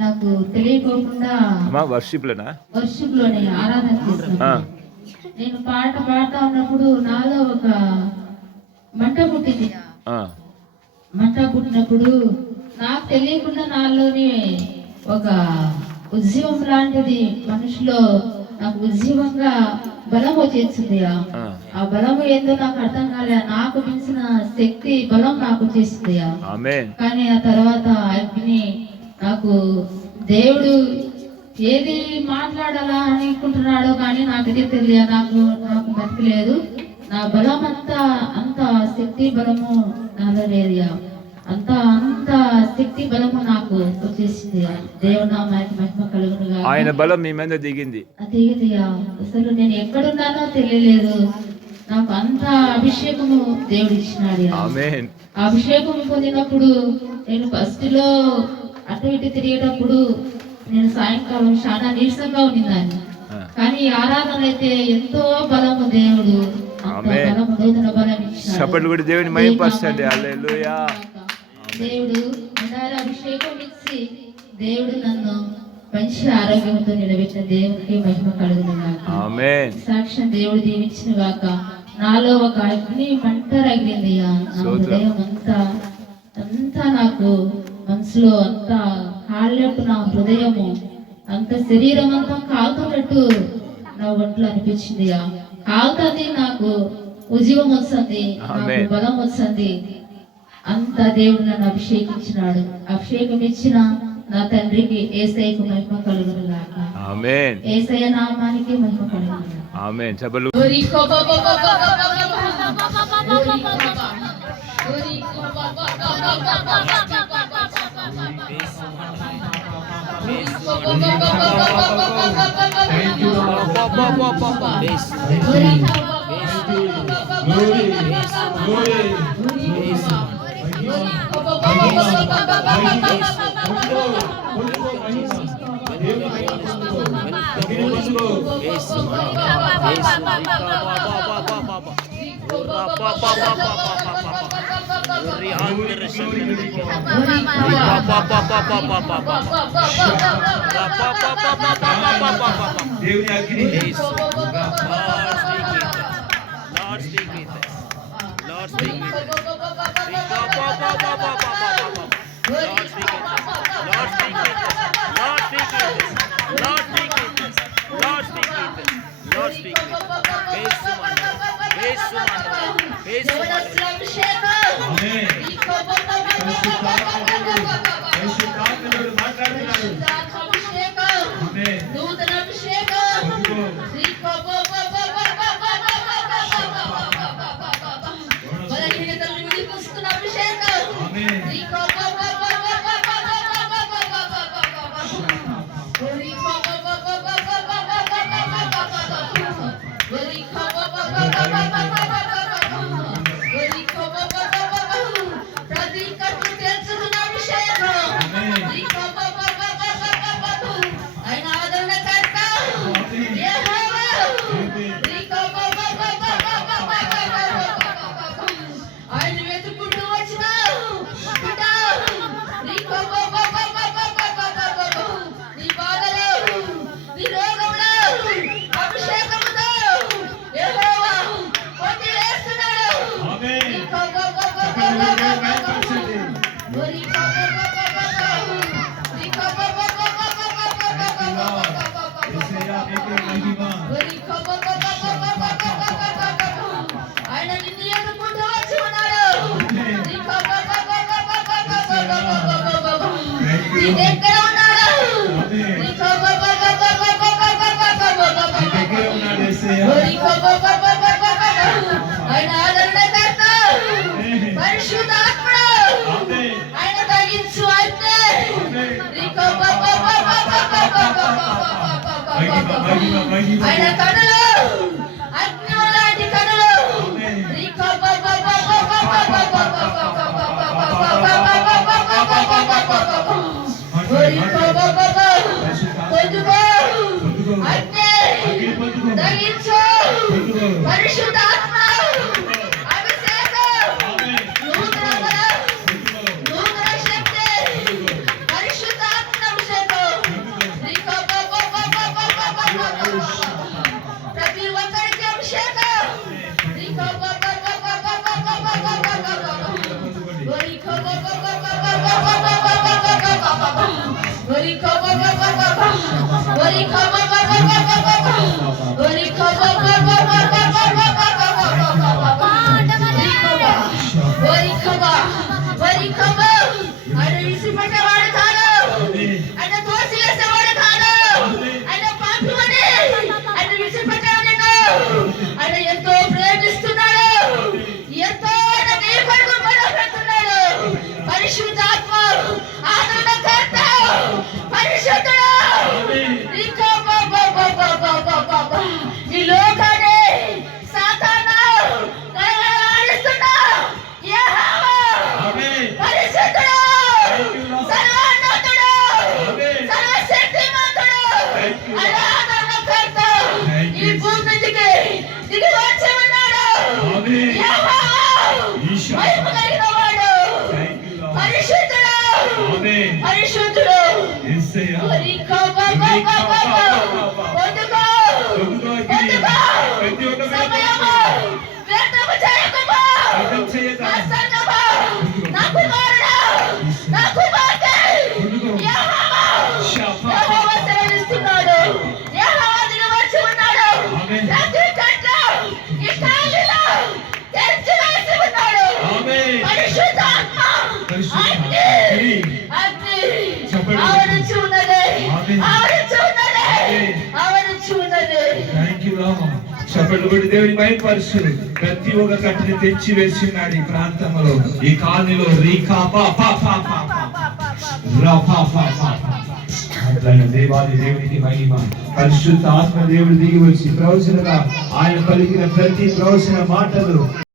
నాకు తెలియకోకుండా వర్షిప్ లోనే ఆరాధన చేస్తున్నాను. నేను పాట పాడుతా ఉన్నప్పుడు నాలో ఒక మంట పుట్టింది. మంట పుట్టినప్పుడు నాకు తెలియకుండా నాలోని ఒక ఉద్యమం లాంటిది మనుషులో నాకు ఉద్యమంగా బలం వచ్చేసింది. ఆ బలము ఏందో నాకు అర్థం కాలే. నాకు మించిన శక్తి బలం నాకు వచ్చేసింది. కానీ ఆ తర్వాత అగ్ని నాకు దేవుడు ఏది మాట్లాడాలా అనుకుంటున్నాడో కానీ నాకు ఇది తెలియదు. నాకు బతికలేదు. నా బలం అంత శక్తి బలము నాలో లేదు. అంత శక్తి బలము నాకు వచ్చేసింది. దేవుడు నామానికి మహిమ కలుగునుగా. ఆయన బలం మీ మీద దిగింది. అసలు నేను ఎక్కడున్నానో తెలియలేదు. నాకు అంత అభిషేకము దేవుడు ఇచ్చినాడు. అభిషేకం పొందినప్పుడు నేను ఫస్ట్ లో అటు ఇటు తిరిగేటప్పుడు నేను సాయంకాలం చాలా నీరసంగా ఉన్నదాన్ని. కానీ ఆరాధన అయితే ఎంతో బలము దేవుడు బలం ఇచ్చినాడు. దేవుడు అభిషేకం ఇచ్చి దేవుడు నన్ను మంచి ఆరోగ్యంతో నిలబెట్టిన దేవునికి మహిమ కలుగును. సాక్ష్యం దేవుడు దీవించిన గాక. నాలో ఒక అగ్ని మంట రగిలింది. నా హృదయం అంతా నాకు మనసులో అంతా కాళ్ళకు నా హృదయము అంత శరీరం అంతా కాలుతున్నట్టు నా ఒంట్లో అనిపించింది. కాలుతుంది, నాకు ఉద్యోగం వస్తుంది, నాకు బలం వస్తుంది. అంత దేవుడు నన్ను అభిషేకించినాడు. అభిషేకం ఇచ్చిన నా తండ్రికి యేసయ్యకు మహిమ కలుగును గాక. ఆమేన్. యేసయ్య నామానికి మహిమ కలుగును గాక. ఆమేన్. చబలు ఆయన కనులు అగ్ని లాంటి కనులు పరిశుద్ధాత్మ అభిషేకం నూతన బలం నూతన శక్తి పరిశుద్ధాత్మ అభిషేకం పరిశుద్ధుడు యేసయ్యా రికా బాబా బాబా పొందుకో ప్రతి ఒక్క సమయము వ్యర్థము చేయకమా నా సంగమా నా కుమారుడా నా కుమార్తె యెహోవా సెలవిస్తున్నాడు యెహోవా దినవచ్చి ఉన్నాడు ప్రతి కట్లు ఈ కాళ్ళలో తెరిచి వేసి ఉన్నాడు పరిశుద్ధాత్మ అగ్ని ఆవరించి ఉన్నది ఆవరించి ఉన్నది ఆవరించి ఉన్నది. Thank you Rama. చెప్పండి కూడా దేవుని బయలుపరుచుడు ప్రతి ఒక్క కట్టిని తెచ్చి వేస్తున్నాడు ఈ ప్రాంతంలో ఈ కాలనీలో రీకా పా పా పా పా అట్లయిన దేవాది దేవునికి మహిమ పరిశుద్ధ ఆత్మ దేవుడు దిగి వచ్చి ప్రవచనగా ఆయన పలికిన ప్రతి ప్రవచన మాటలు